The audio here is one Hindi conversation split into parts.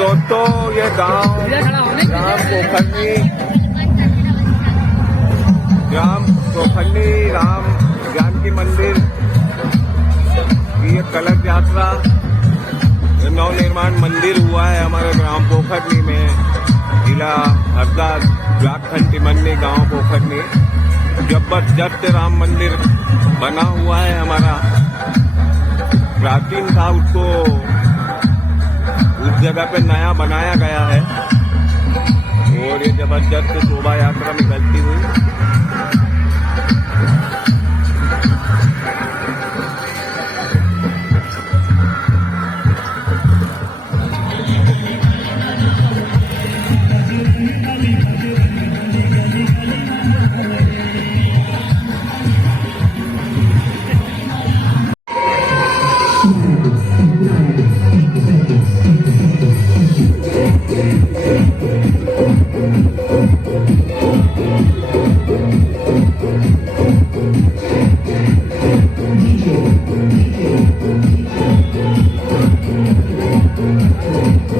दोस्तों ये ग्राम पोखरनी राम जानकी मंदिर की ये कलश यात्रा नव निर्माण मंदिर हुआ है हमारे ग्राम पोखरनी में, जिला हरदा, ब्लॉक खंड टिमन्नी, गांव पोखरनी। जबरदस्त राम मंदिर बना हुआ है हमारा, प्राचीन था उसको उस जगह पे नया बनाया गया है और ये जबरदस्त शोभा यात्रा निकलती हुई वो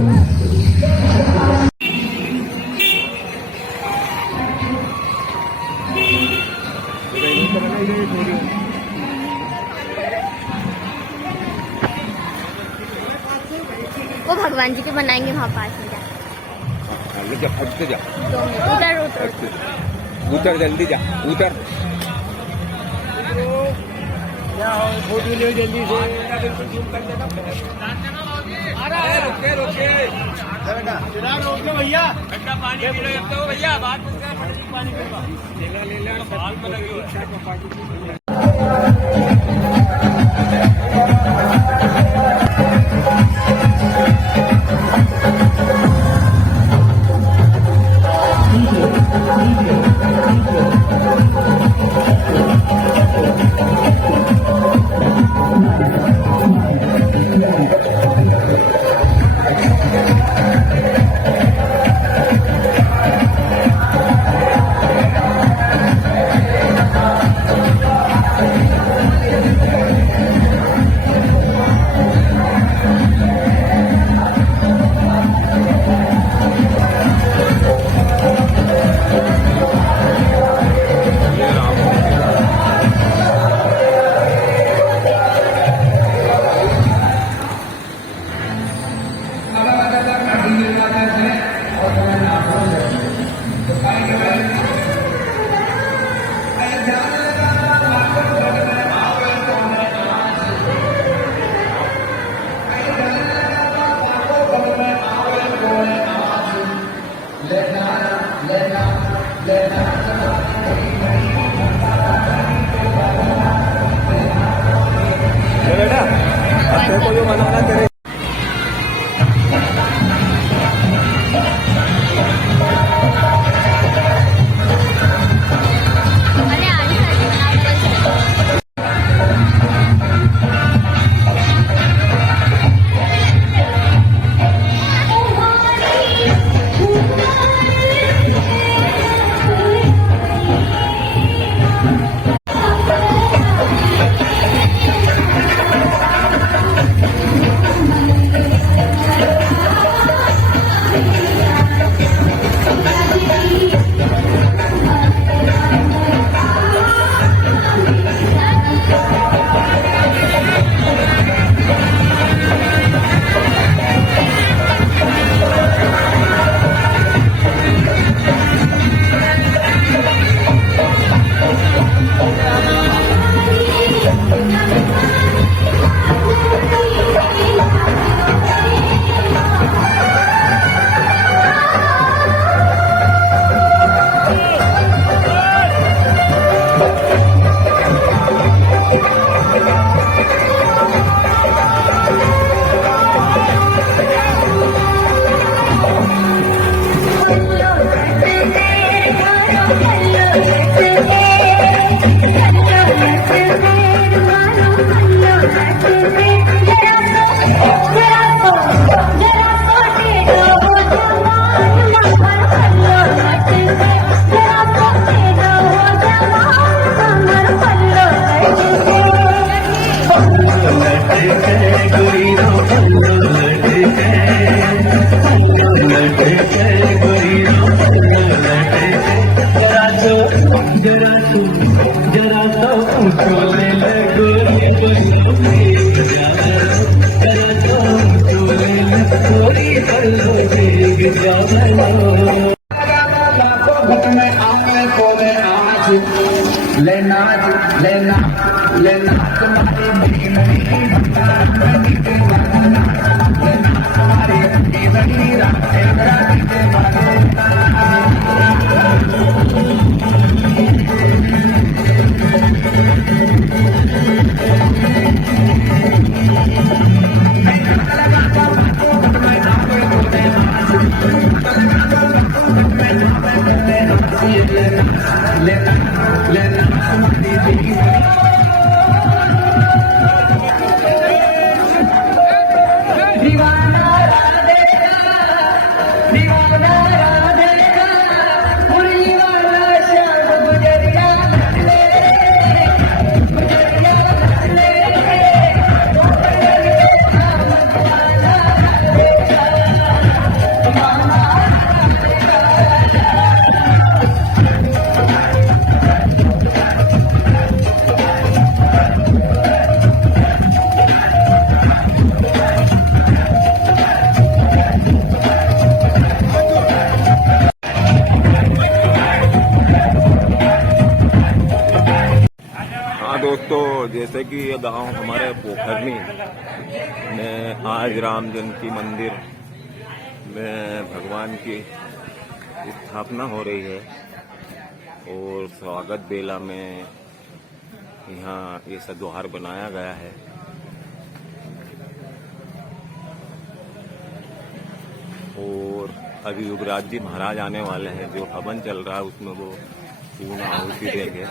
भगवान जी के बनाएंगे वहाँ पास में जा। फटते जा, उतर उतर उतर जल्दी जा, उतर। फोटो ले जल्दी से। रुके रुके भैया, पानी भैया, बात पानी ले बेटा, तेरे को जो बनाना तेरे लेना लेना लेना जैसे कि ये गांव हमारे पोखरनी में आज राम जानकी मंदिर में भगवान की स्थापना हो रही है और स्वागत बेला में यहाँ ये सद्वार बनाया गया है। और अभी युवराज जी महाराज आने वाले हैं, जो हवन चल रहा है उसमें वो पूर्ण आहुति देंगे।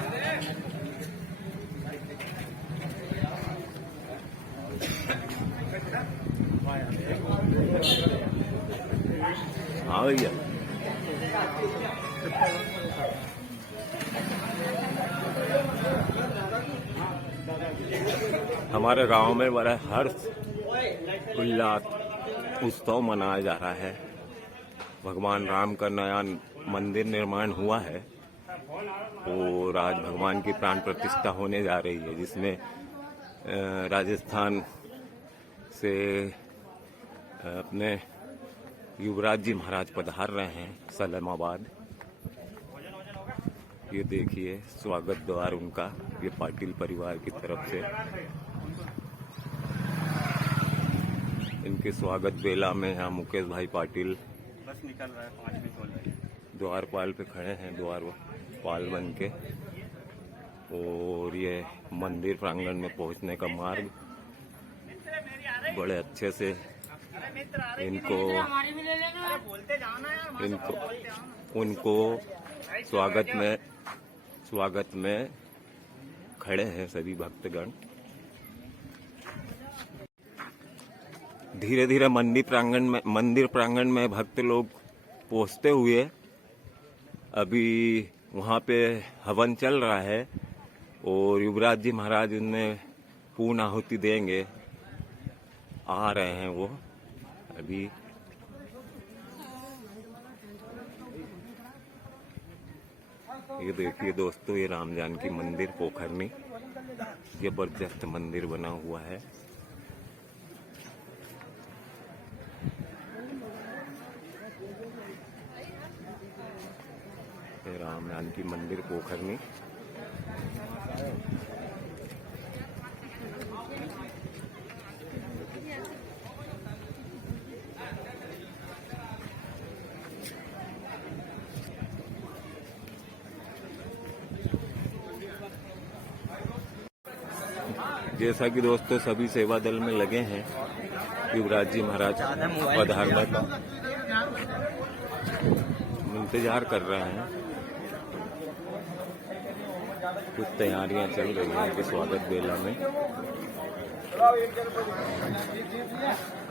हाँ भैया, हमारे गांव में बड़ा हर्ष उल्लास उत्सव मनाया जा रहा है। भगवान राम का नया मंदिर निर्माण हुआ है और आज भगवान की प्राण प्रतिष्ठा होने जा रही है, जिसमें राजस्थान से अपने युवराज जी महाराज पधार रहे हैं सलामाबाद। ये देखिए स्वागत द्वार उनका, ये पाटिल परिवार की तरफ से इनके स्वागत बेला में यहाँ मुकेश भाई पाटिल बस निकल रहा है, 5 मिनट द्वारपाल पे खड़े हैं, द्वारपाल बन के। और ये मंदिर प्रांगण में पहुंचने का मार्ग बड़े अच्छे से उनको स्वागत में खड़े हैं सभी भक्तगण। धीरे धीरे मंदिर प्रांगण में भक्त लोग पहुंचते हुए अभी वहां पे हवन चल रहा है और युवराज जी महाराज उनमें पूर्ण आहुति देंगे। आ रहे हैं वो अभी। ये देखिए दोस्तों, ये राम जानकी मंदिर पोखरनी जबरदस्त मंदिर बना हुआ है। ये राम जानकी मंदिर पोखरनी। जैसा कि दोस्तों सभी सेवा दल में लगे हैं युवराज जी महाराज पधारने का इंतजार कर रहे हैं। कुछ तैयारियां चल रही हैं कि स्वागत बेला में।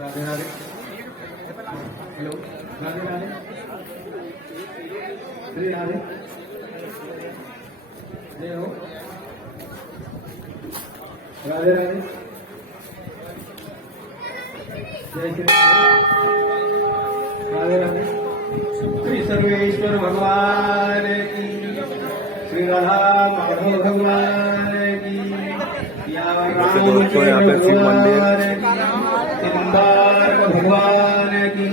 राधे राधे, जय श्री राधे राधे। श्री सर्वेश्वर भगवान की, श्री राधा माधव भगवान की, दोस्तों यहाँ पे शिव मंदिर भगवान की,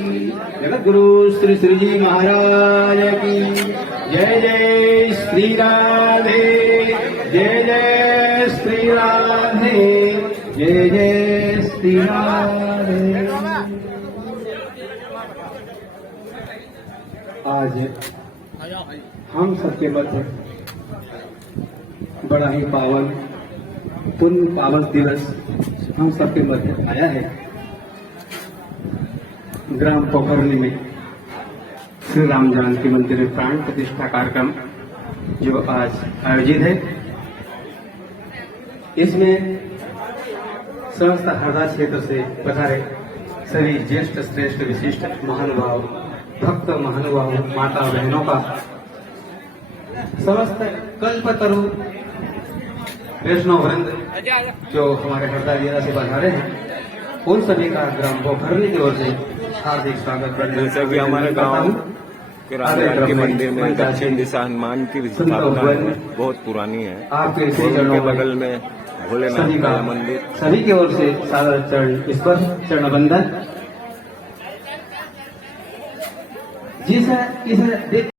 जगत गुरु श्री श्री जी महाराज की जय। जय श्री राधे, जय जय श्री राधे, जय जय श्री राधे। आज हम सबके मध्य बड़ा ही पुण्य पावन दिवस हम सबके मध्य आया है। ग्राम पोखरनी में श्री राम जानकी मंदिर में प्राण प्रतिष्ठा कार्यक्रम जो आज आयोजित है, इसमें समस्त हरदा क्षेत्र से पधारे सभी ज्येष्ठ श्रेष्ठ विशिष्ट महानुभाव, भक्त महानुभाव, माता बहनों का, समस्त कल्पतरु वैष्णव वृंद जो हमारे हरदा जिला से पधारे हैं, उन सभी का ग्राम पोखरनी की ओर से हार्दिक स्वागत करते हैं। जैसा कि हमारे गांव के राम जानकी मंदिर में दक्षिण दिशा हनुमान की स्थापना बहुत पुरानी है। आपके के बगल में भोलेनाथ का मंदिर। सभी की ओर से सादर चरण स्पर्श चरण बंधन। जी सर, इसे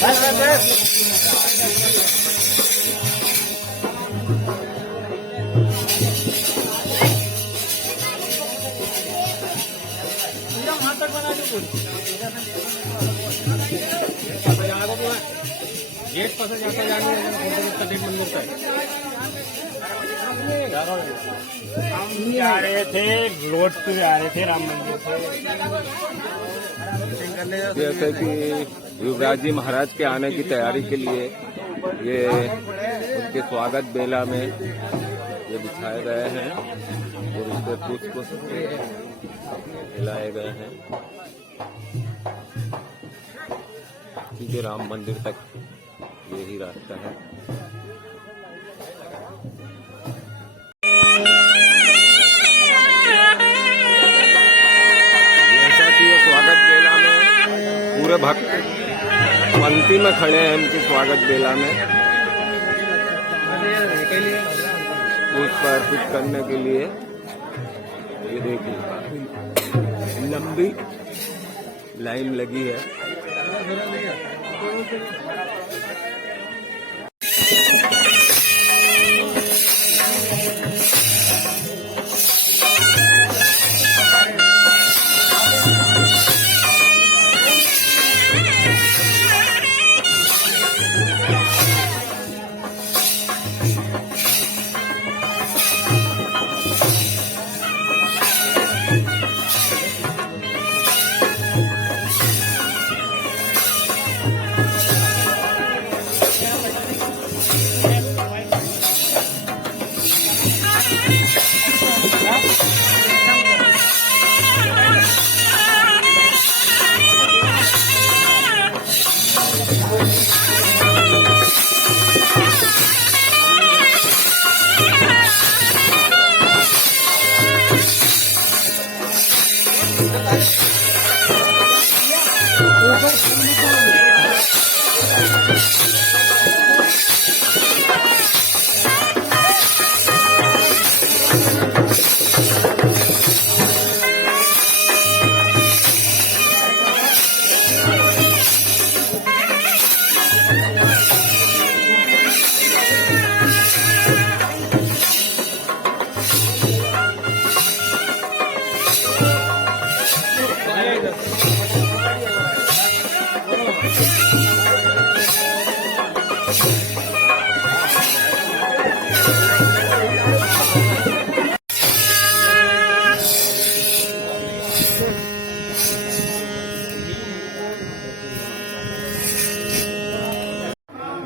गेट पास जाता जाने गेट बंद होता है। हम जा रहे थे रोड पे आ रहे थे राम मंदिर से। जैसे कि युवराज जी महाराज के आने की तैयारी के लिए ये उनके स्वागत बेला में ये बिछाए गए हैं और उस पर पुष्प हिलाए गए हैं। सीधे राम मंदिर तक यही रास्ता है। जैसा कि ये स्वागत बेला में पूरे भक्त पंक्ति में खड़े हैं इनके स्वागत बेला में पुष्प अर्पित करने के लिए। ये देखिए लंबी लाइन लगी है।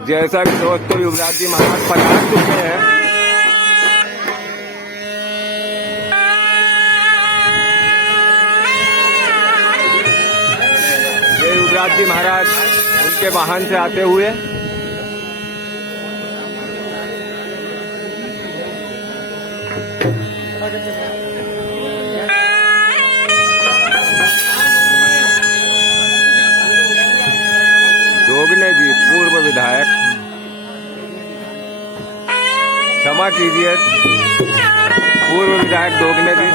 जैसा कि दोस्तों युवराज जी महाराज पधार चुके हैं। ये युवराज जी महाराज उनके वाहन से आते हुए जोगने जी पूर्व विधायक, क्षमा कीजिए, पूर्व विधायक दोगने जी।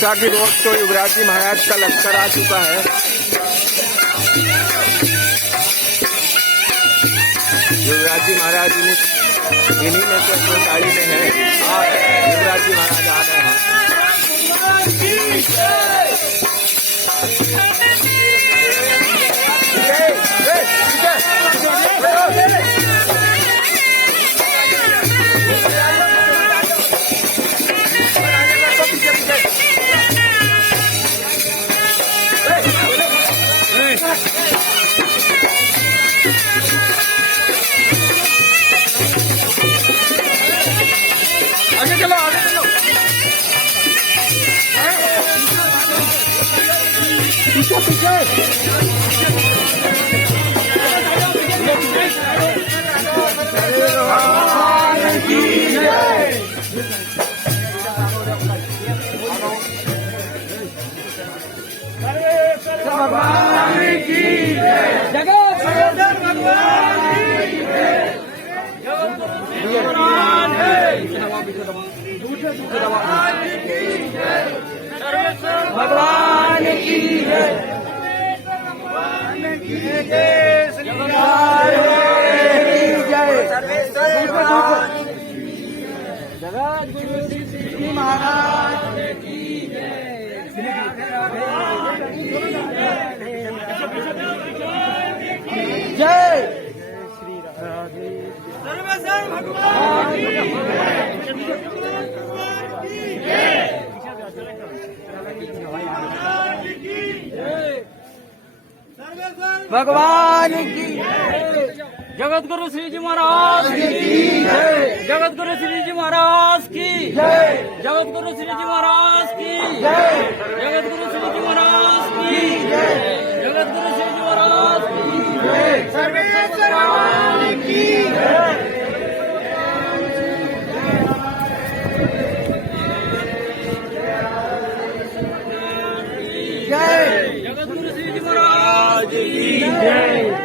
बैसाखी रोज तो युवराज जी महाराज का लश्कर आ चुका है। युवराज जी महाराज इन्हीं में से अपनी गाड़ी में है। युवराज जी महाराज आ रहे हैं। आगे चलो, आगे चलो। पीछे पीछे। भगवान की जय। जगत गुरु श्री महाराज की जय। सर्वेश्वर भगवान भगवान की जगत गुरु श्री जी महाराज की जय। जगत गुरु श्री जी महाराज की जय। जगत गुरु श्री जी महाराज की जय। जगत गुरु श्री जी महाराज की जय। जगत गुरु श्री जी महाराज की जय। सर्वेश्वर भगवान की जय। जय। जगत गुरु श्री जी महाराज की जय।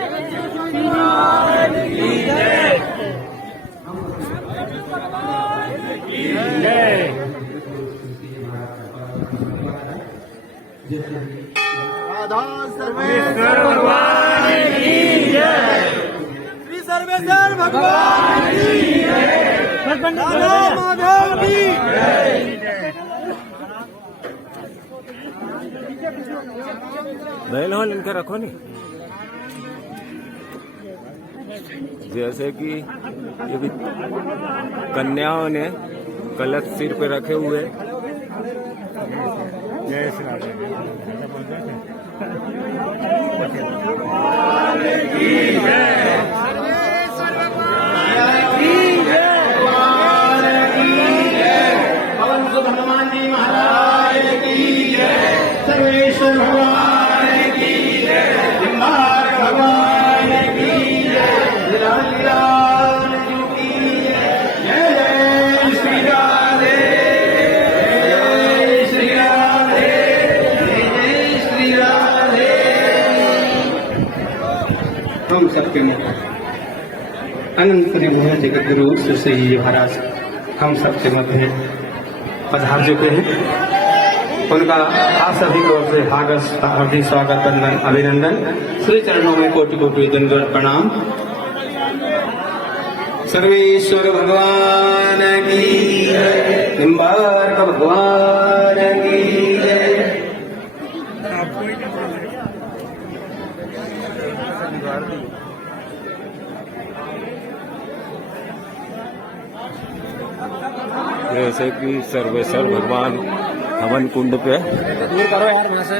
सर्वेश्वर भगवान की जय। श्री सर्वेश्वर भगवान की जय। माधव की बैल हॉल इनका रखो नहीं। जैसे कि ये भी कन्याओं ने कलश सिर पे रखे हुए। जय श्री राम। हनुमान जी महाराज की जय। सर्वेश्वर भगवान की जय। भगवान की जय। लाल की जय। जय श्री राधे। जय श्री राधे। जय श्री राधे। हम सबके अनंत परिमोहन जगत गुरु श्री जी महाराज हम सबके मध्य पधार चुके हैं। उनका आप सभी की ओर से हार्दिक स्वागत, वंदन, अभिनंदन। श्री चरणों में कोटि कोटि दंडवत प्रणाम। सर्वेश्वर भगवान की जय। निम्बार्क भगवान की जय। जैसे कि सर्वेश्वर भगवान हवन कुंड पे दूर करो यार वहां से।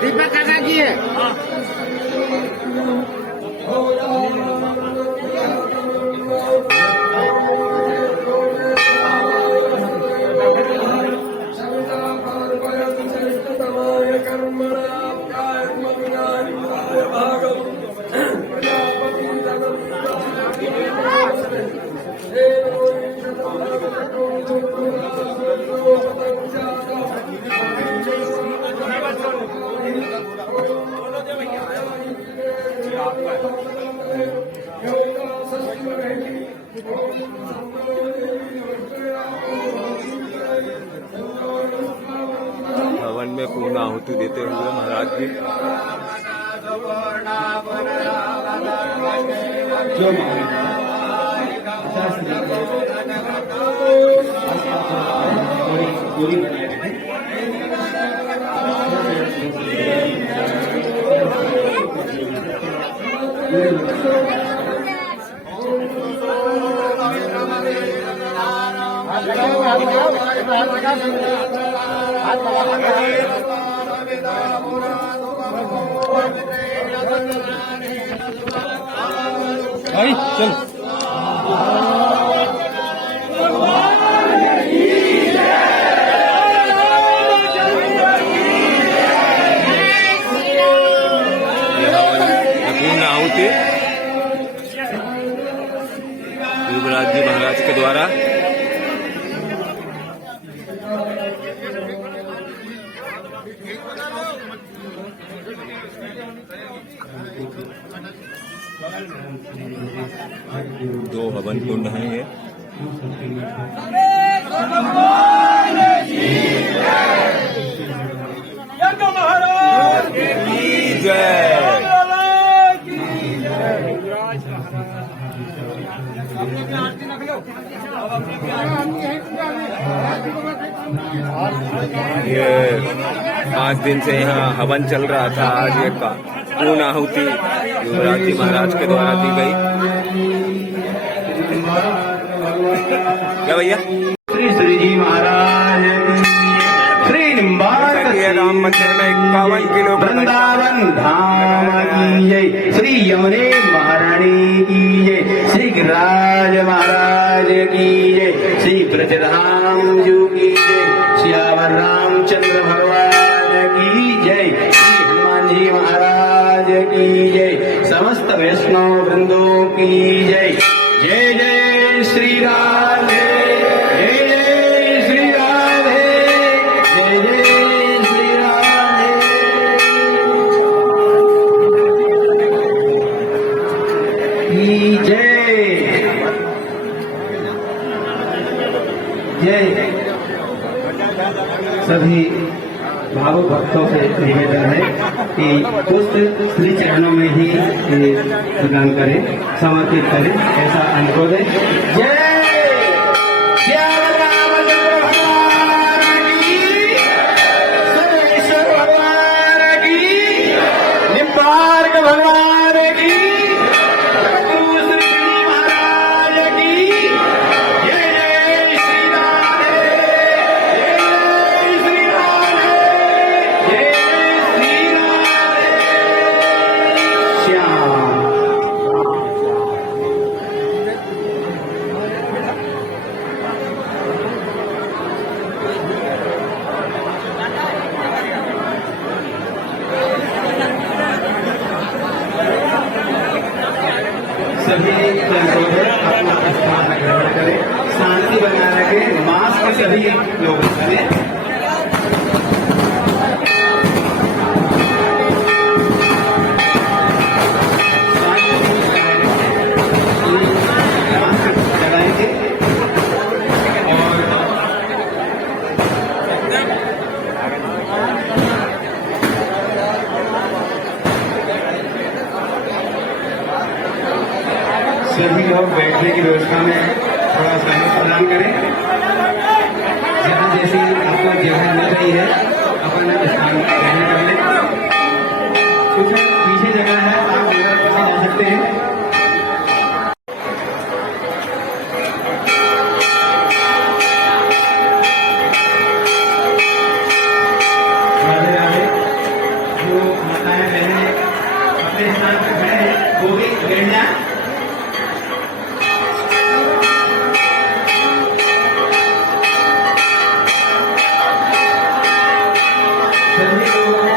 दीपक काका जी है। हवन में पूर्ण आहुति देते हुए महाराज जी जो महाराज 50 पूरी बनाए थे। भाई चल पूर्ण आहुति युवराज जी महाराज के द्वारा दो हवन कुंड हैं ये। जय ये 5 दिन से यहाँ हवन चल रहा था। आज ये पूर्ण आहुति युवराज जी महाराज के द्वारा दी गई। क्या भैया? श्री श्री जी महाराज श्री ये राम मंदिर में 51 किलो वृंदावन धाम की जय, श्री यमुने महारानी की जय, श्री गिरिराज महाराज की जय, श्री ब्रजधाम जू की जय, श्यावर रामचंद्र भगवान की जय, श्री हनुमान जी महाराज की जय, समस्त वैष्णव वृंदों की जय। जय जय श्री राधे, जय जय श्री राधे, जय जय श्री राधे। की जय जय। सभी भावुक भक्तों से निवेदन है कि पुष्प श्री चरणों में ही प्रदान करें, समर्पित करें, ऐसा अनुरोध है। जय श्याम रामचंद्र भगवान की, सर्वेश्वर भगवान की, निम्बार्क भगवान की, गुरु श्री महाराज की। जय जय श्री राधे, जय श्री राधे, जय श्री राधे। श्याम सभी संशोधक अपना स्थान ग्रहण करें, शांति बनाए रखें, मास्क सभी लोग करें। मास्क लगाएंगे और सभी लोग बैठने की व्यवस्था में थोड़ा सहयोग प्रदान करें। जहाँ जैसी आपको जगह मिल रही है अपन स्थान ग्रहण कर लें। कुछ पीछे जगह है, आप जगह पीछे जा सकते हैं। राधे राधे। जो माताएं बहनें अपने स्थान पर खड़े हैं वो भी बैठ जाए। सभी लोग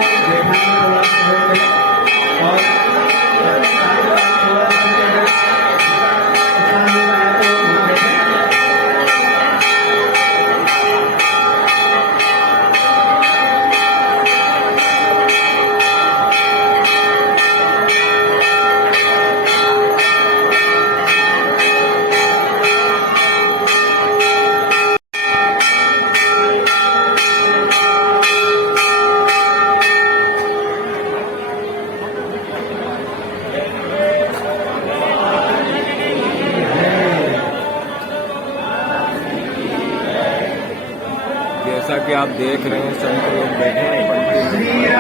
आप देख रहे हैं संत लोग बैठे हैं पंक्ति में।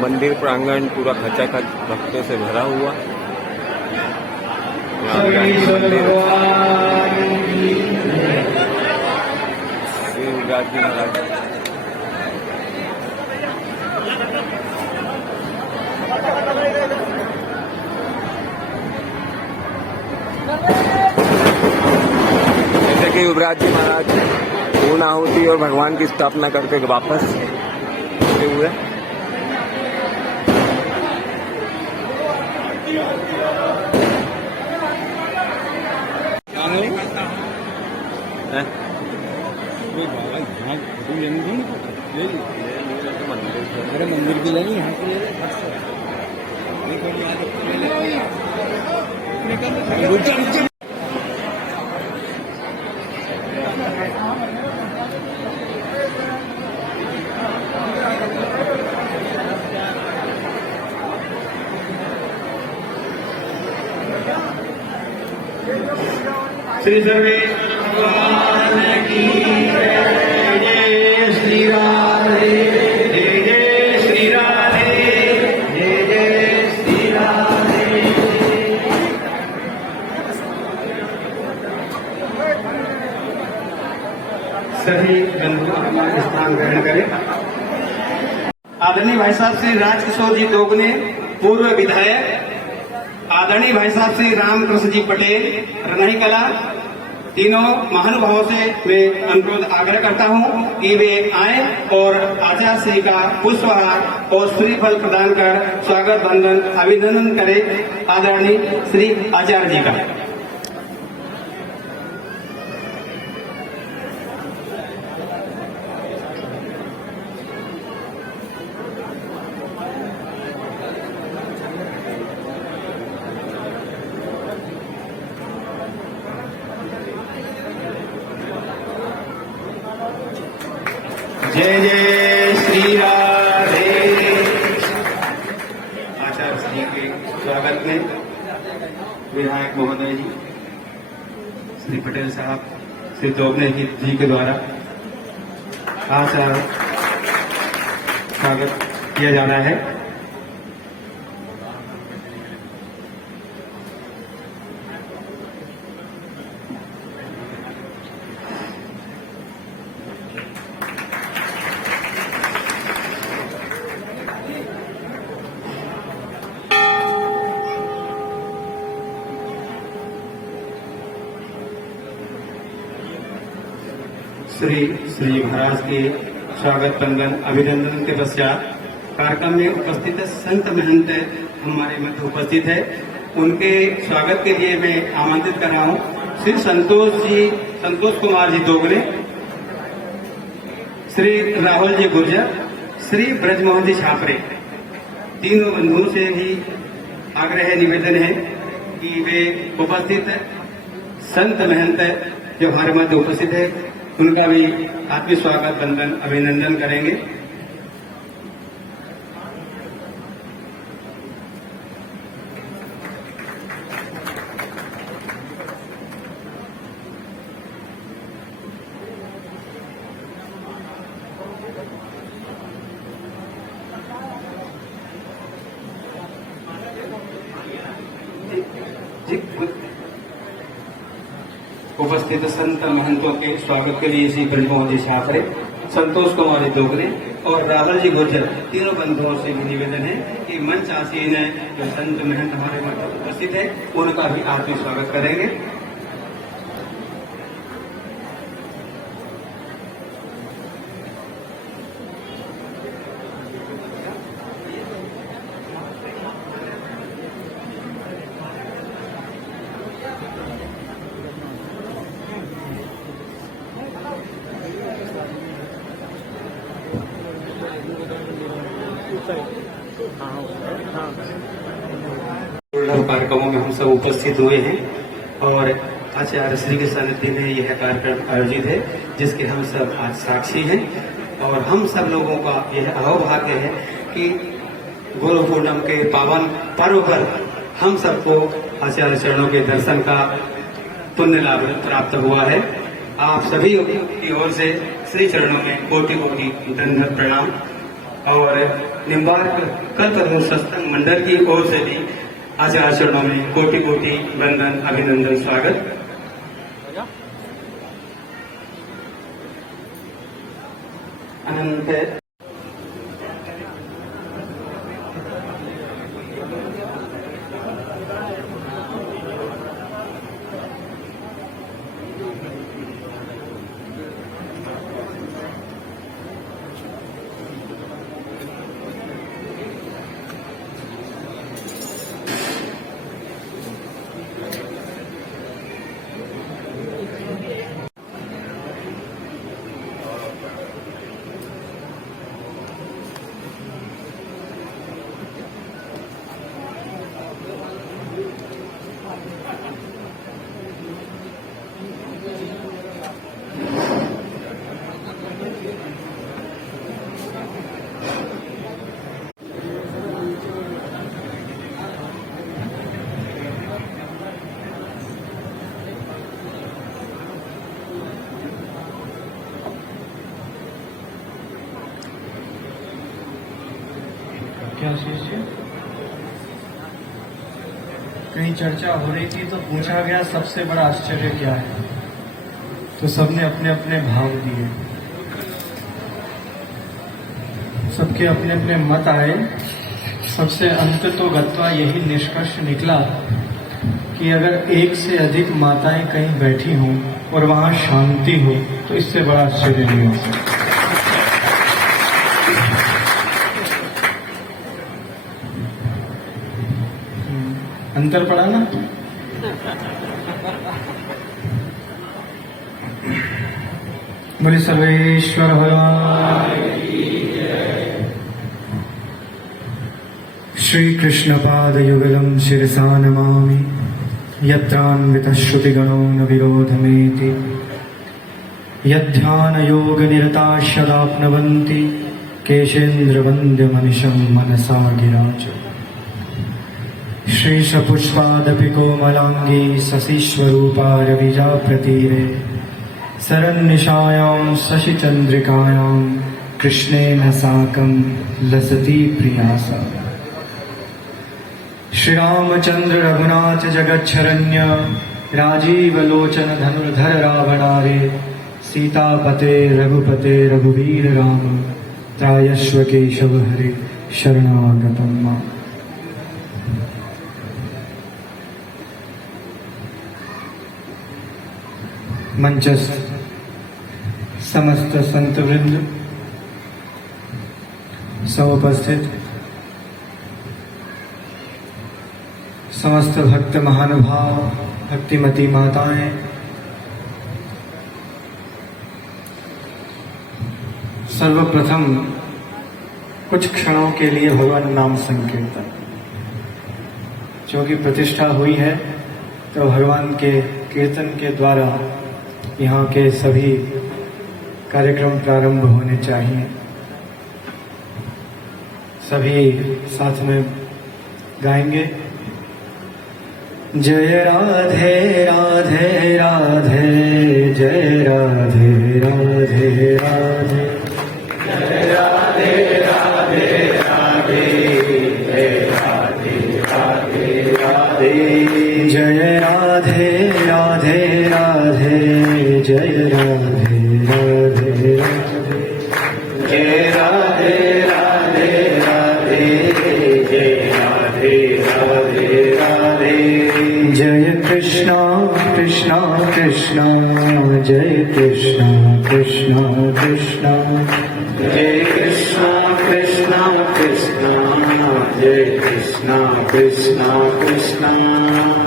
मंदिर प्रांगण पूरा खचाखच भक्तों से भरा हुआ। शिवराज जी महाराज जैसे कि युवराज जी महाराज पूर्ण आहुति और भगवान की स्थापना करके वापस हुए। अरे मंदिर की लेनी यहाँ श्री सर्वे भगवान की जय। जय श्री राधे, जय जय श्री राधे, जय जय श्री राधे। सभी बंधु हमारे स्थान ग्रहण करें। आदरणीय भाई साहब श्री राजकिशोर जी दोगने, पूर्व विधायक। आदरणीय भाई साहब श्री रामकृष्ण जी पटेल, रनही कला। तीनों महानुभावों से मैं अनुरोध आग्रह करता हूं कि वे आए और आचार्य श्री का पुष्पहार और श्रीफल प्रदान कर स्वागत वंदन अभिनंदन करें आदरणीय श्री आचार्य जी का। जय जय श्री राधे। आचार्य श्री के स्वागत में विधायक महोदय जी श्री पटेल साहब श्री दोगने जी के द्वारा आचार्य स्वागत किया जा रहा है। श्री महाराज के स्वागत वंदन अभिनंदन के पश्चात कार्यक्रम में उपस्थित संत महंत हमारे मध्य उपस्थित है। उनके स्वागत के लिए मैं आमंत्रित कर रहा हूँ श्री संतोष कुमार जी दोगले, श्री राहुल जी गुर्जर, श्री ब्रजमोहन जी छापरे। तीनों बंधुओं से भी आग्रह निवेदन है कि वे उपस्थित संत महंत जो हमारे मध्य उपस्थित है उनका भी आत्मीय स्वागत वंदन अभिनंदन करेंगे। उपस्थित संत महंतों के स्वागत के लिए श्री ब्रजमोहन जी छापरे, संतोष कुमार जी दोगले और राहुल जी गुर्जर तीनों बंधुओं से भी निवेदन है कि मंच आसीन है जो संत महंत हमारे उपस्थित हैं उनका भी आत्मीय स्वागत करेंगे। कार्यक्रमों में हम सब उपस्थित हुए हैं और आचार्य श्री के सानिध्य में यह कार्यक्रम आयोजित है जिसके हम सब आज साक्षी हैं और हम सब लोगों का यह अहोभाग्य है कि गुरु पूर्णिमा के पावन पर्व पर हम सबको आचार्य चरणों के दर्शन का पुण्य लाभ प्राप्त हुआ है। आप सभी की ओर से श्री चरणों में कोटि कोटि दंडवत प्रणाम और निम्बार्क कल्पतरु सत्संग मंडल की ओर से भी आचार्य चरणों में कोटि कोटि वंदन अभिनंदन स्वागत। अनंत क्या चीज है? कहीं चर्चा हो रही थी तो पूछा गया सबसे बड़ा आश्चर्य क्या है, तो सबने अपने अपने भाव दिए, सबके अपने अपने मत आए। सबसे अंत तो गत्वा यही निष्कर्ष निकला कि अगर एक से अधिक माताएं कहीं बैठी हों और वहां शांति हो तो इससे बड़ा आश्चर्य नहीं हो सकता। अंतर पड़ा ना? बोले सर्वेश्वर भगवान श्री कृष्ण पाद युगलम शिरसा नमामि यत्रान्वितः श्रुतिगणो न विरोधमेति यध्यान योग निरताः सदाप्नवन्ति केशेन्द्र वन्द्य मनिषं मनसा गिराच श्रीशपुष्पादपि कोमलांगी शशिस्वरूपा रविजा प्रतीरे शरन्निशायां शशिचन्द्रिकायां कृष्णेन साकं लसति प्रियासा। श्रीरामचंद्र रघुनाथ जगच्छरण्य राजीवलोचन धनुर्धर रावणारे सीतापते रघुपते रघुवीर राम त्रायस्व केशव हरे शरणागतं माम्। मंचस्थ समस्त संत वृंद, समुपस्थित समस्त भक्त महानुभाव, भक्तिमती माताएं, सर्वप्रथम कुछ क्षणों के लिए भगवान नाम संकीर्तन, क्योंकि प्रतिष्ठा हुई है तो भगवान के कीर्तन के द्वारा यहाँ के सभी कार्यक्रम प्रारंभ होने चाहिए। सभी साथ में गाएंगे। जय राधे राधे राधे, जय राधे राधे राधे, जय राधे राधे राधे, जय राधे राधे राधे, जय राधे राधे राधे, जय राधे राधे राधे, जय राधे राधे राधे, जय राधे राधे राधे। कृष्णा कृष्णा कृष्णा जय कृष्णा कृष्णा कृष्णा जय कृष्णा कृष्णा कृष्णा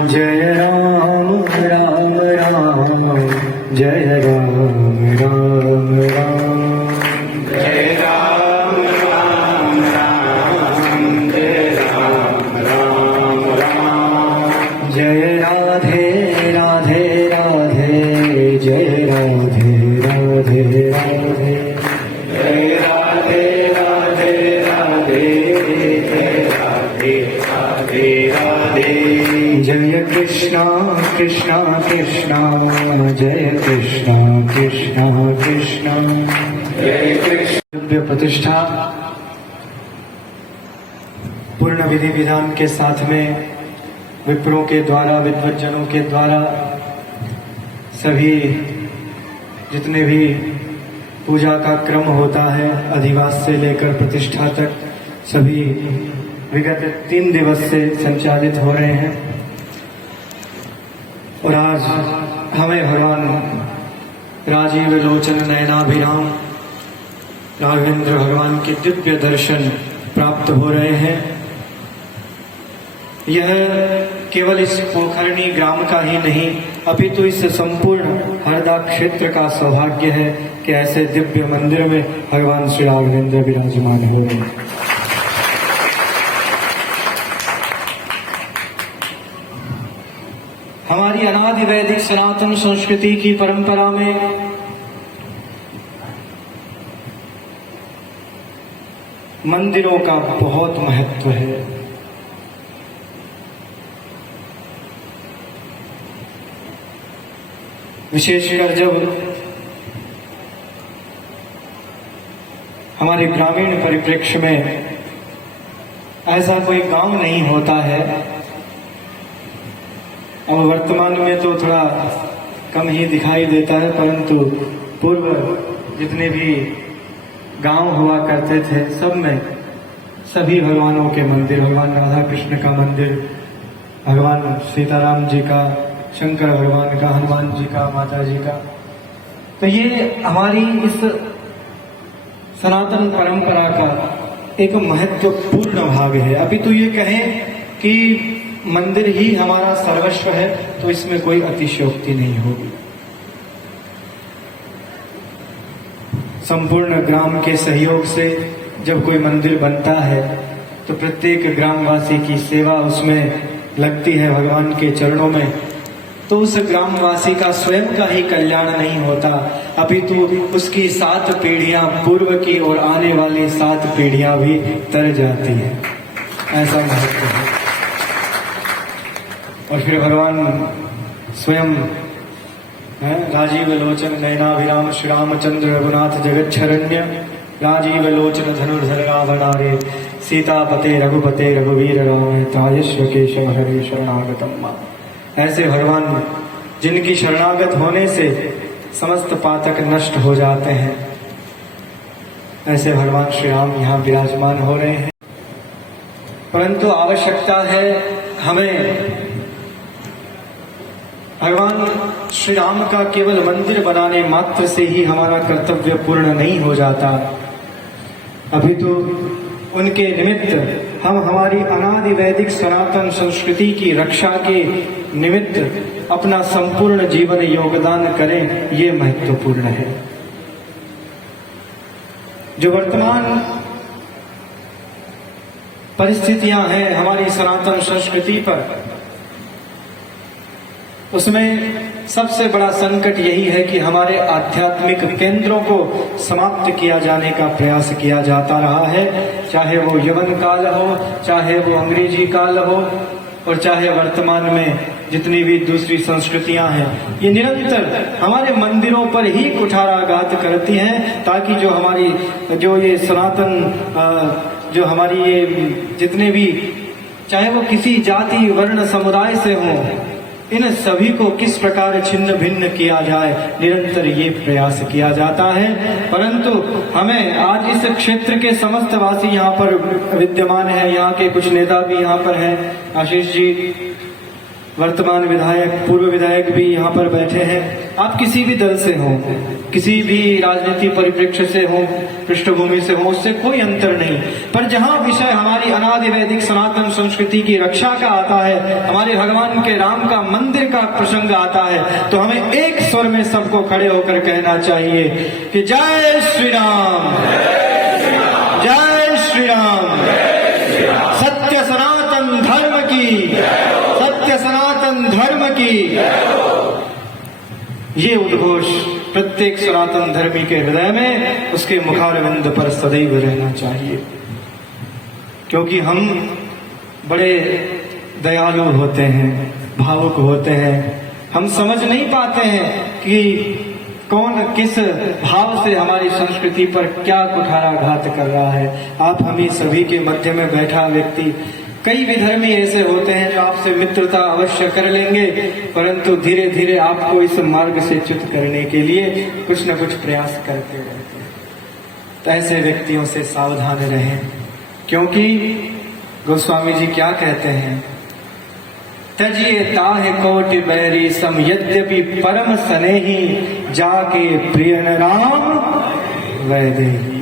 जय राम राम राम जय राम राम राम जय राम राम राम जय राम राम राम जय राधे राधे राधे जय राधे राधे राधे जय राधे राधे राधे जय राधे राधे राधे जय कृष्णा कृष्णा कृष्णा जय कृष्णा कृष्णा कृष्णा जय कृष्ण। दिव्य प्रतिष्ठा पूर्ण विधि विधान के साथ में विप्रों के द्वारा विद्वज्जनों के द्वारा सभी जितने भी पूजा का क्रम होता है अधिवास से लेकर प्रतिष्ठा तक सभी विगत 3 दिवस से संचालित हो रहे हैं और आज हमें भगवान राजीव लोचन नयनाभिराम राघवेंद्र भगवान के दिव्य दर्शन प्राप्त हो रहे हैं। यह केवल इस पोखरणी ग्राम का ही नहीं अपितु इस संपूर्ण हरदा क्षेत्र का सौभाग्य है कि ऐसे दिव्य मंदिर में भगवान श्री राघवेंद्र विराजमान हो रहे हैं। हमारी अनादि वैदिक सनातन संस्कृति की परंपरा में मंदिरों का बहुत महत्व है। विशेषकर जब हमारे ग्रामीण परिप्रेक्ष्य में ऐसा कोई गांव नहीं होता है, अब वर्तमान में तो थोड़ा कम ही दिखाई देता है, परंतु पूर्व जितने भी गांव हुआ करते थे सब में सभी भगवानों के मंदिर, भगवान राधा कृष्ण का मंदिर, भगवान सीताराम जी का, शंकर भगवान का, हनुमान जी का, माता जी का। तो ये हमारी इस सनातन परंपरा का एक महत्वपूर्ण भाग है। अभी तो ये कहें कि मंदिर ही हमारा सर्वस्व है तो इसमें कोई अतिशयोक्ति नहीं होगी। संपूर्ण ग्राम के सहयोग से जब कोई मंदिर बनता है तो प्रत्येक ग्रामवासी की सेवा उसमें लगती है भगवान के चरणों में, तो उस ग्रामवासी का स्वयं का ही कल्याण नहीं होता अपितु उसकी 7 पीढ़ियां पूर्व की और आने वाली 7 पीढ़ियां भी तर जाती हैं। ऐसा महत्व है। और फिर भगवान स्वयं राजीव लोचन नयनाभिराम श्री रामचंद्र रघुनाथ जगत शरण्य राजीव लोचन धनुर्धर रावणारे सीतापते रघुपते रघुवीर राम त्रायस्व केशव हरे शरणागतम मां। ऐसे भगवान जिनकी शरणागत होने से समस्त पातक नष्ट हो जाते हैं, ऐसे भगवान श्री राम यहाँ विराजमान हो रहे हैं। परंतु आवश्यकता है हमें भगवान श्री राम का केवल मंदिर बनाने मात्र से ही हमारा कर्तव्य पूर्ण नहीं हो जाता, अभी तो उनके निमित्त हम हमारी अनादि वैदिक सनातन संस्कृति की रक्षा के निमित्त अपना संपूर्ण जीवन योगदान करें, ये महत्वपूर्ण है। जो वर्तमान परिस्थितियां हैं हमारी सनातन संस्कृति पर, उसमें सबसे बड़ा संकट यही है कि हमारे आध्यात्मिक केंद्रों को समाप्त किया जाने का प्रयास किया जाता रहा है, चाहे वो यवन काल हो, चाहे वो अंग्रेजी काल हो, और चाहे वर्तमान में जितनी भी दूसरी संस्कृतियां हैं, ये निरंतर हमारे मंदिरों पर ही कुठाराघात करती हैं, ताकि जो हमारी जो ये सनातन जो हमारी ये जितने भी चाहे वो किसी जाति वर्ण समुदाय से हों, इन सभी को किस प्रकार छिन्न भिन्न किया जाए, निरंतर ये प्रयास किया जाता है। परंतु हमें आज इस क्षेत्र के समस्त वासी यहाँ पर विद्यमान है, यहाँ के कुछ नेता भी यहाँ पर हैं, आशीष जी, वर्तमान विधायक, पूर्व विधायक भी यहाँ पर बैठे हैं। आप किसी भी दल से हों, किसी भी राजनीति परिप्रेक्ष्य से हों, पृष्ठभूमि से हों, उससे कोई अंतर नहीं। पर जहाँ विषय हमारी अनादि वैदिक सनातन संस्कृति की रक्षा का आता है, हमारे भगवान के राम का मंदिर का प्रसंग आता है, तो हमें एक स्वर में सबको खड़े होकर कहना चाहिए कि जय श्री राम, जय श्री राम, सत्य सनातन धर्म की, सत्य सनातन धर्म की। ये उद्घोष प्रत्येक सनातन धर्मी के हृदय में, उसके मुखारविंद पर सदैव रहना चाहिए, क्योंकि हम बड़े दयालु होते हैं, भावुक होते हैं। हम समझ नहीं पाते हैं कि कौन किस भाव से हमारी संस्कृति पर क्या कुठाराघात कर रहा है। आप हमी सभी के मध्य में बैठा व्यक्ति, कई विधर्मी ऐसे होते हैं जो आपसे मित्रता अवश्य कर लेंगे, परंतु धीरे धीरे आपको इस मार्ग से च्युत करने के लिए कुछ न कुछ प्रयास करते रहते हैं। तो ऐसे व्यक्तियों से सावधान रहें, क्योंकि गोस्वामी जी क्या कहते हैं, तजिए ताहे कोटि बैरी सम यद्यपि परम स्नेही जाके प्रिय न राम वैदेही।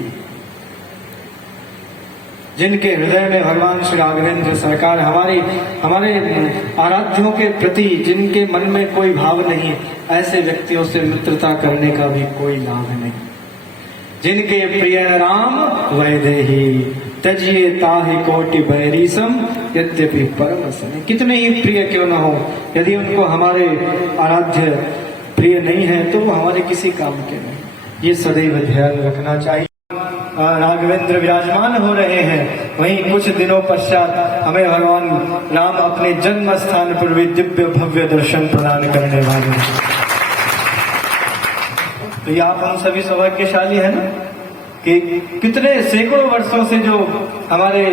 जिनके हृदय में भगवान श्री राघवेंद्र सरकार हमारे आराध्यों के प्रति जिनके मन में कोई भाव नहीं, ऐसे व्यक्तियों से मित्रता करने का भी कोई लाभ नहीं। जिनके प्रिय राम वैदेही तजिए ताहि कोटि बैरीसम यद्यपि परम स्नेही। कितने ही प्रिय क्यों न हो, यदि उनको हमारे आराध्य प्रिय नहीं है तो वो हमारे किसी काम के नहीं। ये सदैव ध्यान रखना चाहिए। राघवेंद्र विराजमान हो रहे हैं, वहीं कुछ दिनों पश्चात हमें भगवान राम अपने जन्म स्थान पर भी दिव्य भव्य दर्शन प्रदान करने वाले हैं। तो ये आप हम सभी सौभाग्यशाली है ना कि कितने सैकड़ों वर्षों से जो हमारे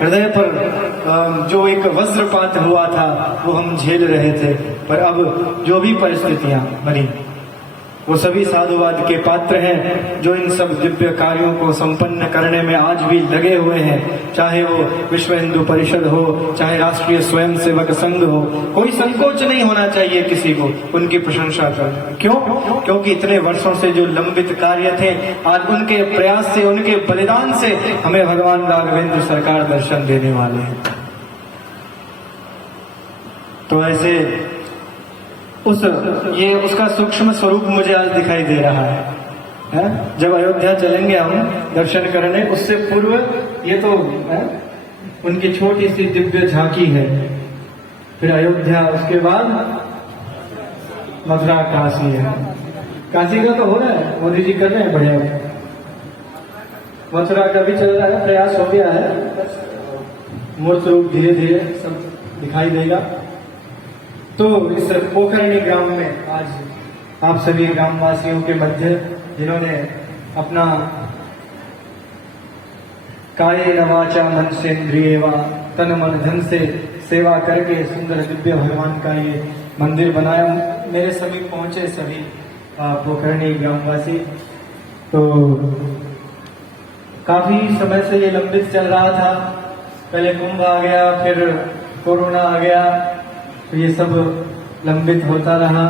हृदय पर जो एक वज्रपात हुआ था वो हम झेल रहे थे, पर अब जो भी परिस्थितियां बनी वो सभी साधुवाद के पात्र हैं, जो इन सब दिव्य कार्यों को संपन्न करने में आज भी लगे हुए हैं। चाहे वो विश्व हिंदू परिषद हो, चाहे राष्ट्रीय स्वयंसेवक संघ हो, कोई संकोच नहीं होना चाहिए किसी को उनकी प्रशंसा करना। क्यों? क्योंकि इतने वर्षों से जो लंबित कार्य थे, आज उनके प्रयास से, उनके बलिदान से हमें भगवान राघवेंद्र सरकार दर्शन देने वाले हैं। तो ऐसे उसका सूक्ष्म स्वरूप मुझे आज दिखाई दे रहा है? जब अयोध्या चलेंगे हम दर्शन करने, उससे पूर्व ये तो उनकी छोटी सी दिव्य झांकी है, फिर अयोध्या, उसके बाद मथुरा, काशी है। काशी का तो हो रहा है, मोदी जी कर रहे हैं बढ़िया। मथुरा का भी चल रहा है, प्रयास हो गया है, मूर्त रूप धीरे धीरे सब दिखाई देगा। तो इस पोखरणी ग्राम में आज आप सभी ग्रामवासियों के मध्य, जिन्होंने अपना काये वाचा मन से इंद्रिये वा तन मन धन से सेवा करके सुंदर दिव्य भगवान का ये मंदिर बनाया, मेरे समीप पहुंचे सभी पोखरणी ग्रामवासी। तो काफी समय से ये लंबित चल रहा था, पहले कुंभ आ गया, फिर कोरोना आ गया, तो ये सब लंबित होता रहा।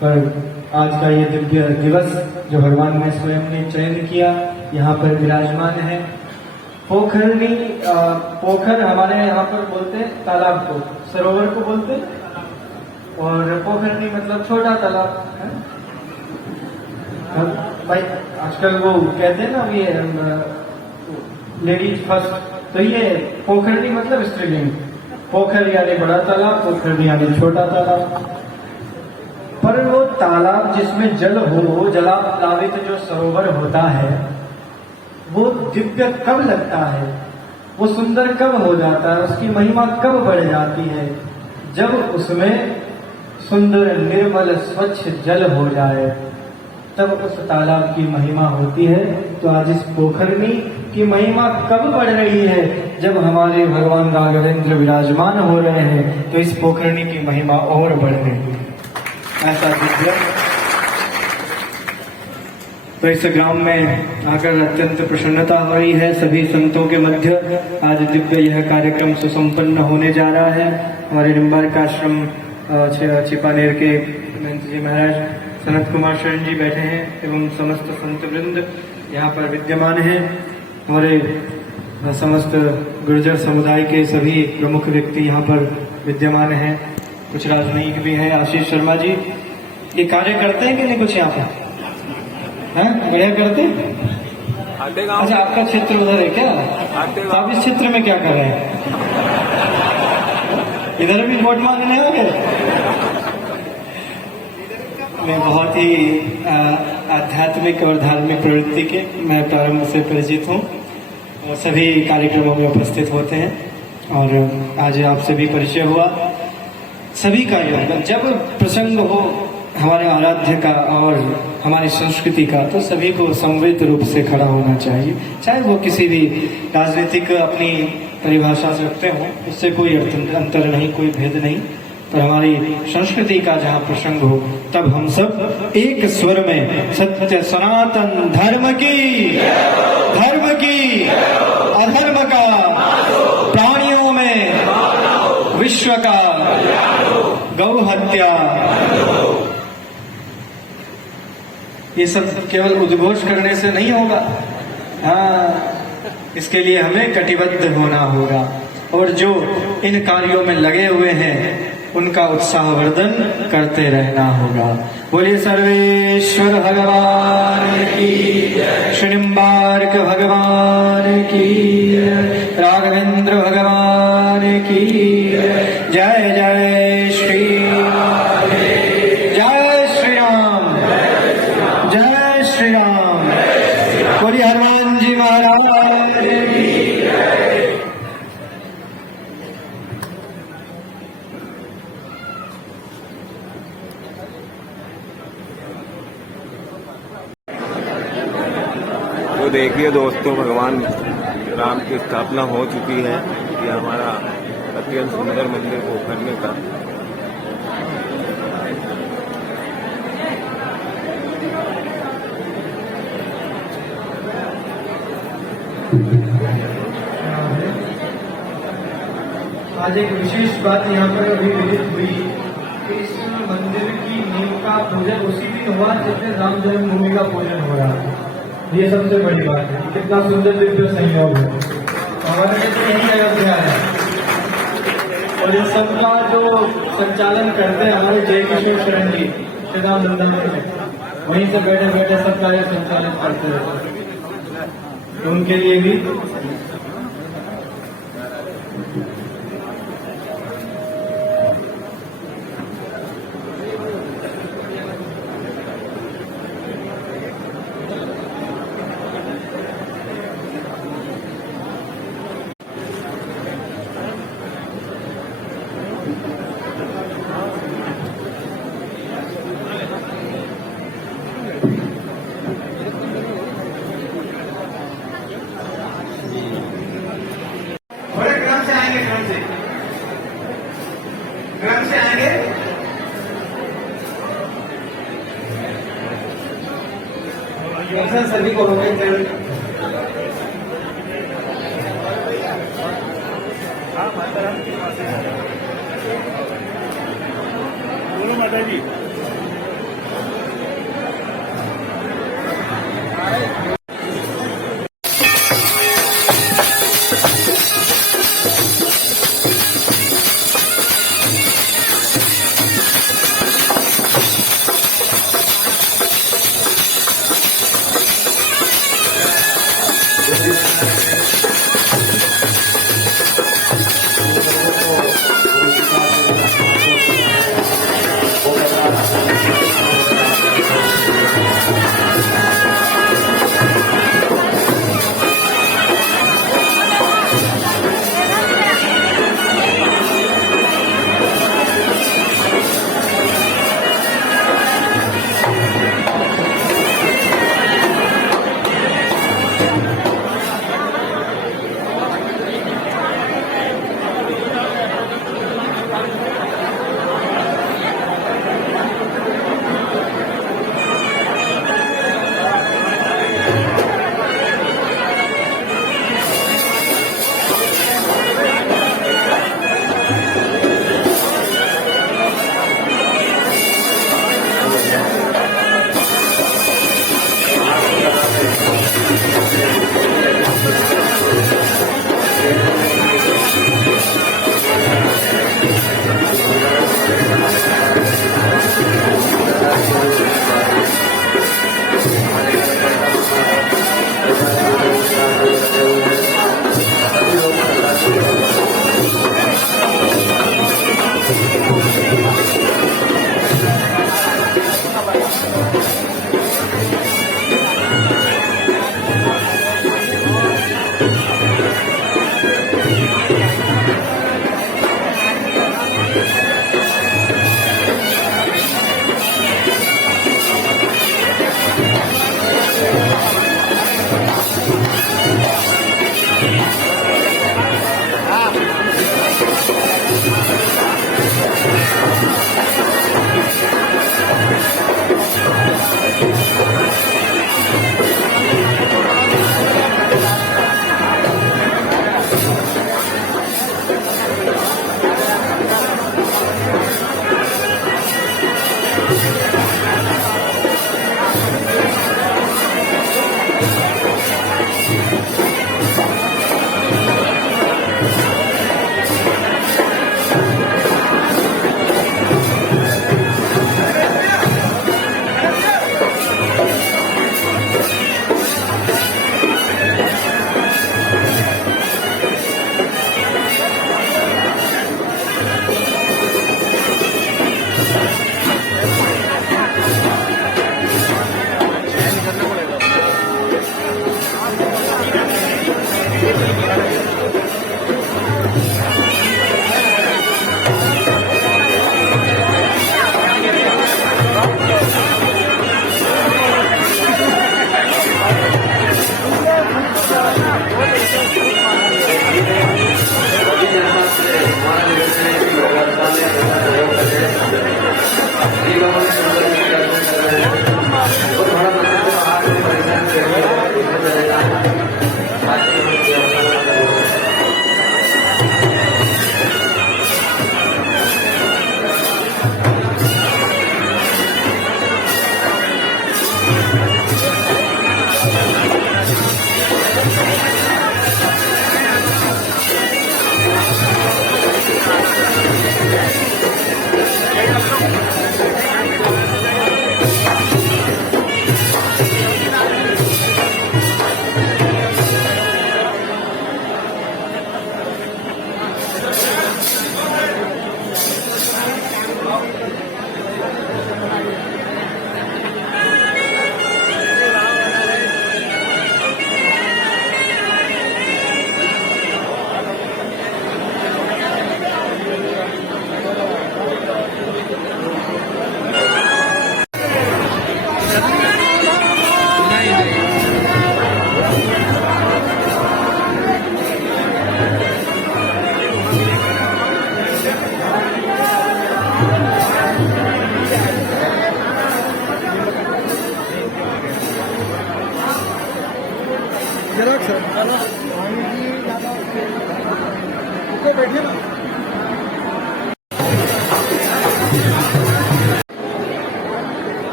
पर आज का ये दिव्य दिवस जो भगवान ने स्वयं ने चयन किया, यहाँ पर विराजमान है। पोखरणी, पोखर हमारे यहाँ पर बोलते हैं तालाब को, सरोवर को बोलते हैं, और पोखरणी मतलब छोटा तालाब है। भाई आजकल वो कहते हैं ना, ये लेडीज फर्स्ट, तो ये पोखरणी मतलब स्त्रीलिंग। पोखर यानी बड़ा तालाब, पोखर यानी छोटा तालाब। पर वो तालाब जिसमें जल हो, जलाप्लावित जो सरोवर होता है, वो दिव्य कब लगता है, वो सुंदर कब हो जाता है, उसकी महिमा कब बढ़ जाती है? जब उसमें सुंदर निर्मल स्वच्छ जल हो जाए, तब उस तालाब की महिमा होती है। तो आज इस पोखरणी की महिमा कब बढ़ रही है? जब हमारे भगवान राघवेंद्र विराजमान हो रहे हैं, तो इस पोखरणी की महिमा और बढ़ रही है। ऐसा दिव्य तो इस ग्राम में आकर अत्यंत प्रसन्नता हो रही है। सभी संतों के मध्य आज दिव्य यह कार्यक्रम सुसंपन्न होने जा रहा है। हमारे निम्बार्क आश्रम छिपानेर के महंत जी महाराज सनत कुमार शरण जी बैठे हैं एवं समस्त संत वृंद यहाँ पर विद्यमान हैं। हमारे समस्त गुर्जर समुदाय के सभी प्रमुख व्यक्ति यहाँ पर विद्यमान हैं। कुछ राजनयिक भी हैं। आशीष शर्मा जी ये कार्य करते हैं कि नहीं कुछ यहाँ पर? हैं बढ़िया करते? आते गाँव अच्छा आपका क्षेत्र उधर है क्या? आते तो आप इस क्षेत्र में क्या कर रहे हैं? इधर भी वोट मांगने आ गए? मैं बहुत ही आध्यात्मिक और धार्मिक प्रवृत्ति के मैं प्रारंभ से परिचित हूँ और सभी कार्यक्रमों में उपस्थित होते हैं और आज आपसे भी परिचय हुआ। सभी का योगदान जब प्रसंग हो हमारे आराध्य का और हमारी संस्कृति का तो सभी को संवेद रूप से खड़ा होना चाहिए, चाहे वो किसी भी राजनीतिक अपनी परिभाषा से रखते हों, उससे कोई अंतर नहीं, कोई भेद नहीं। पर हमारी संस्कृति का जहाँ प्रसंग हो तब हम सब एक स्वर में सत्य सनातन धर्म की अधर्म का प्राणियों में विश्व का गौ हत्या ये सब केवल उद्घोष करने से नहीं होगा। हाँ, इसके लिए हमें कटिबद्ध होना होगा और जो इन कार्यों में लगे हुए हैं उनका उत्साहवर्धन करते रहना होगा। बोलिए सर्वेश्वर भगवान की, श्री निम्बार्क भगवान की, राघवेंद्र भगवान की जय। जय श्री राम, बोलिए हनुमान जी महाराज की। तो देखिए दोस्तों, भगवान राम की स्थापना हो चुकी है। ये हमारा अत्यंत सुंदर मंदिर पोखरने का। आज एक विशेष बात यहाँ पर अभी विदित हुई कि इस मंदिर की नींव का पूजन उसी दिन हुआ जिस दिन राम जन्मभूमि का पूजन हो रहा है। ये सबसे बड़ी बात है। कितना सुंदर दिव्य संयोग है। हमारे में तो यही अयोध्या है और इन सबका जो संचालन करते हैं हमारे जय किशोर शरण जी श्री राम नंदन में, वहीं से बैठे बैठे सब कार्य संचालित करते रहते हैं। तो उनके लिए भी क्रम से आएंगे। सभी को बोलो माता जी।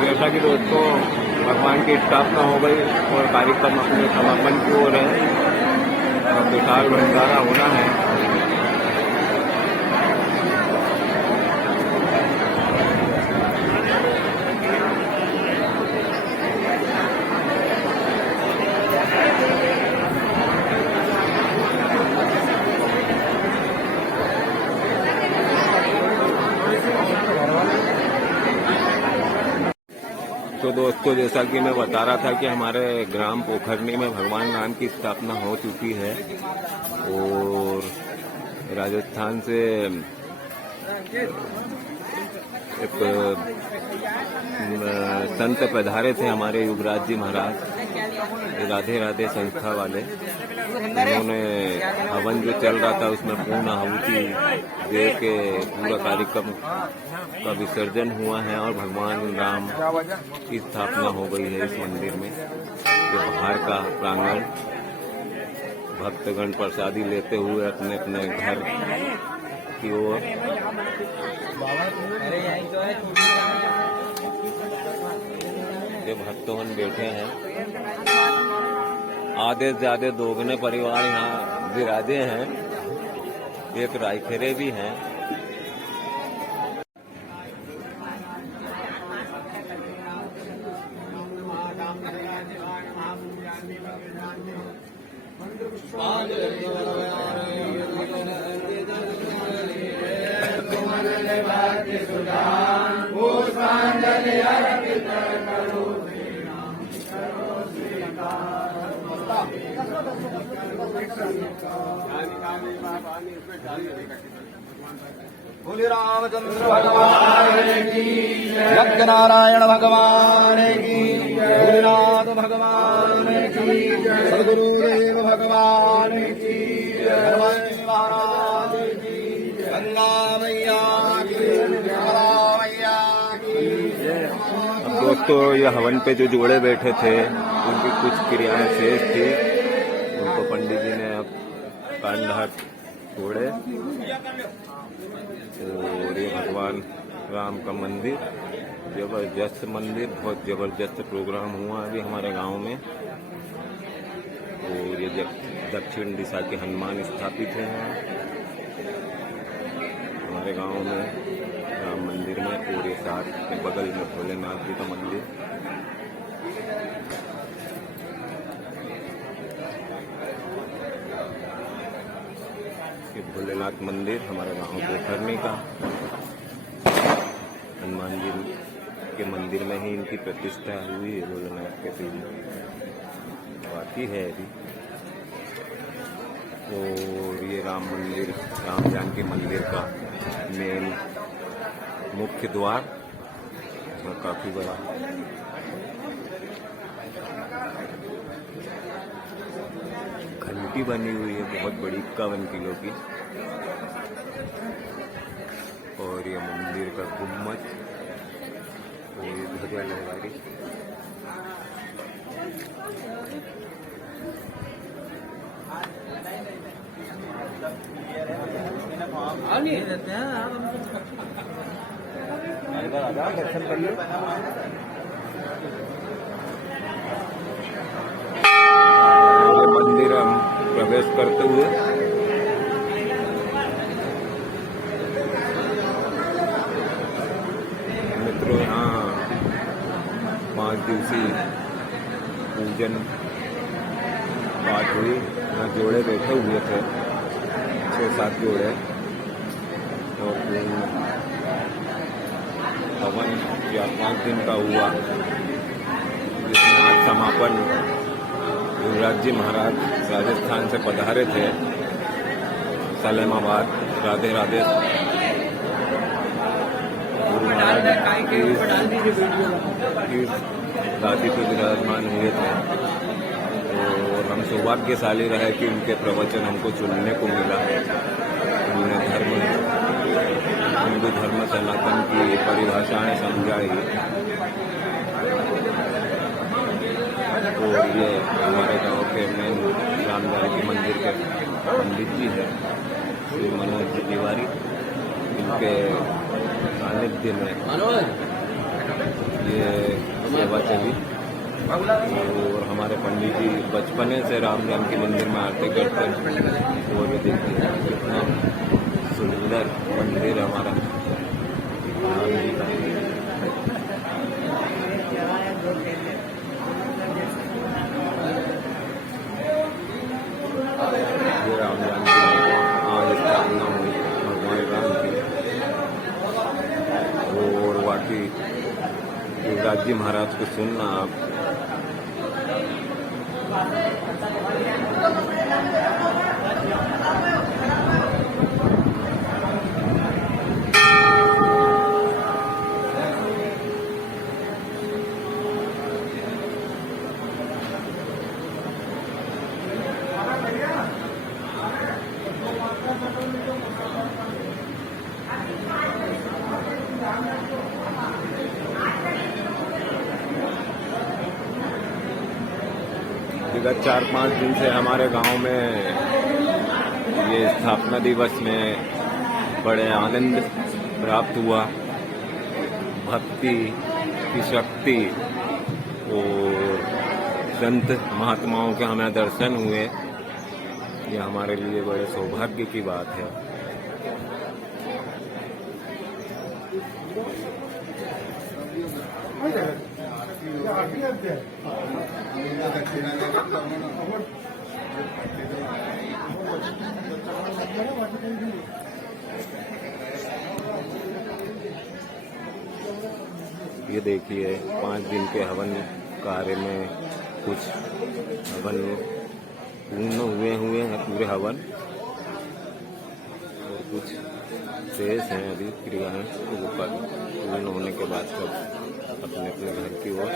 जैसा कि दोस्तों भगवान की स्थापना हो गई और कार्यक्रम अपने समापन की ओर है। अब विशाल भंडारा होना है। तो दोस्तों जैसा कि मैं बता रहा था कि हमारे ग्राम पोखरनी में भगवान राम की स्थापना हो चुकी है और राजस्थान से एक संत पधारे थे हमारे युवराज जी महाराज राधे राधे संस्था वाले। उन्होंने हवन जो चल रहा था उसमें पूर्ण आहुति दे के पूरा कार्यक्रम का विसर्जन हुआ है और भगवान राम की स्थापना हो गई है इस मंदिर में। ये बाहर का प्रांगण भक्तगण प्रसादी लेते हुए अपने अपने घर की ओर ये भक्तगण बैठे हैं। आधे से ज्यादा दोगुने परिवार यहाँ विराजे हैं। एक रायखेरे भी हैं। बोले रामचंद्र भगवान की, यज्ञनारायण भगवान की, भोलेनाथ भगवान की, सदगुरुदेव भगवान की, हनुमान महाराज की, गंगा मैया की, यमुना मैया की। अब दोस्तों ये हवन पे जो जोड़े बैठे थे उनकी कुछ क्रियाएं शेष थी, उनको पंडित जी ने अब कांडहट छोड़े और ये भगवान राम का मंदिर जबरदस्त मंदिर, बहुत जबरदस्त प्रोग्राम हुआ अभी हमारे गांव में। और ये दक्षिण दिशा के हनुमान स्थापित हैं हमारे गांव में राम मंदिर में। और ये साथ में बगल में भोलेनाथ जी का मंदिर। ये भोलेनाथ मंदिर हमारे गांव पोखरनी का। हनुमान जी के मंदिर में ही इनकी प्रतिष्ठा हुई है भोलेनाथ के तीन बाकी है अभी। और ये राम मंदिर, राम जानकी मंदिर का मेन मुख्य द्वार और काफी बड़ा घंटी बनी हुई है बहुत बड़ी 51 किलो की। और ये मंदिर का गुम्बद और ये ध्वजा लगा रही। दर्शन कर लो। मंदिर हम प्रवेश करते हुए मित्रों यहाँ 5 दिवसीय पूजन पाठ हुई। यहाँ जोड़े बैठे हुए थे 6-7 जोड़े। और हवन 4-5 दिन का हुआ, जिसमें आज समापन युवराज जी महाराज राजस्थान से पधारे थे सलेमाबाद। राधे राधे। गुरु महाराज की दादी पे विराजमान हुए थे। और हम सौभाग्यशाली रहे कि उनके प्रवचन हमको सुनने को मिला। उन्होंने हिंदू धर्म सनातन की परिभाषाएं समझाई। और ये हमारे गांव के मेन राम जानकी मंदिर के पंडित जी हैं श्री मनोज जी तिवारी। इनके सानिध्य में ये सेवा चली। और हमारे पंडित जी बचपने से राम जानकी मंदिर में आरती करते हैं। वो भी देखिए कितना सुंदर मंदिर हमारा राम जी का। राम जानकी आज स्थापना हुई भगवान राम की। और बाकी युवराज जी महाराज को सुनना आप। विगत 4-5 दिन से हमारे गांव में ये स्थापना दिवस में बड़े आनंद प्राप्त हुआ। भक्ति की शक्ति और संत महात्माओं के हमें दर्शन हुए। ये हमारे लिए बड़े सौभाग्य की बात है। ये देखिए 5 दिन के हवन कार्य में कुछ हवन पूर्ण हुए हैं पूरे हवन। और कुछ शेष हैं अभी क्रियाएं। वो पूर्ण होने के बाद सब अपने अपने घर की ओर।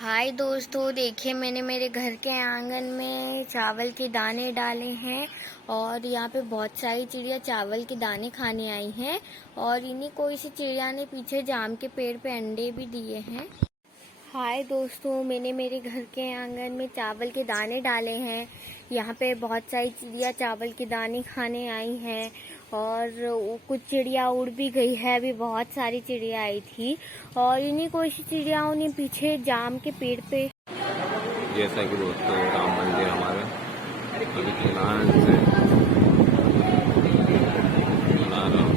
हाय दोस्तों, देखिए मैंने मेरे घर के आंगन में चावल के दाने डाले हैं। और यहाँ पे बहुत सारी चिड़िया चावल के दाने खाने आई हैं। और इन्हीं कोई सी चिड़िया ने पीछे जाम के पेड़ पे अंडे भी दिए हैं। हाय दोस्तों, मैंने मेरे घर के आंगन में चावल के दाने डाले हैं। यहाँ पे बहुत सारी चिड़िया चावल के दाने खाने आई हैं। और कुछ चिड़िया उड़ भी गई है। अभी बहुत सारी चिड़िया आई थी और इन्हीं कुछ चिड़ियाओं ने पीछे जाम के पेड़ पे, जैसा कि दोस्तों राम मंदिर हमारे अभी किनार से बना रहा हूँ।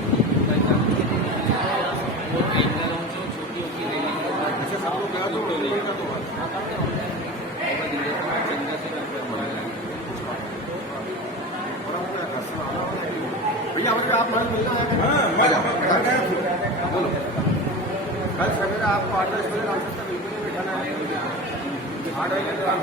भैया मुझे आप मान मिलना है। बोलो कल सवेरे आपको 8 बजे नाश्ते तक बिल्कुल नहीं बिठाना है। 8 बजे तो आप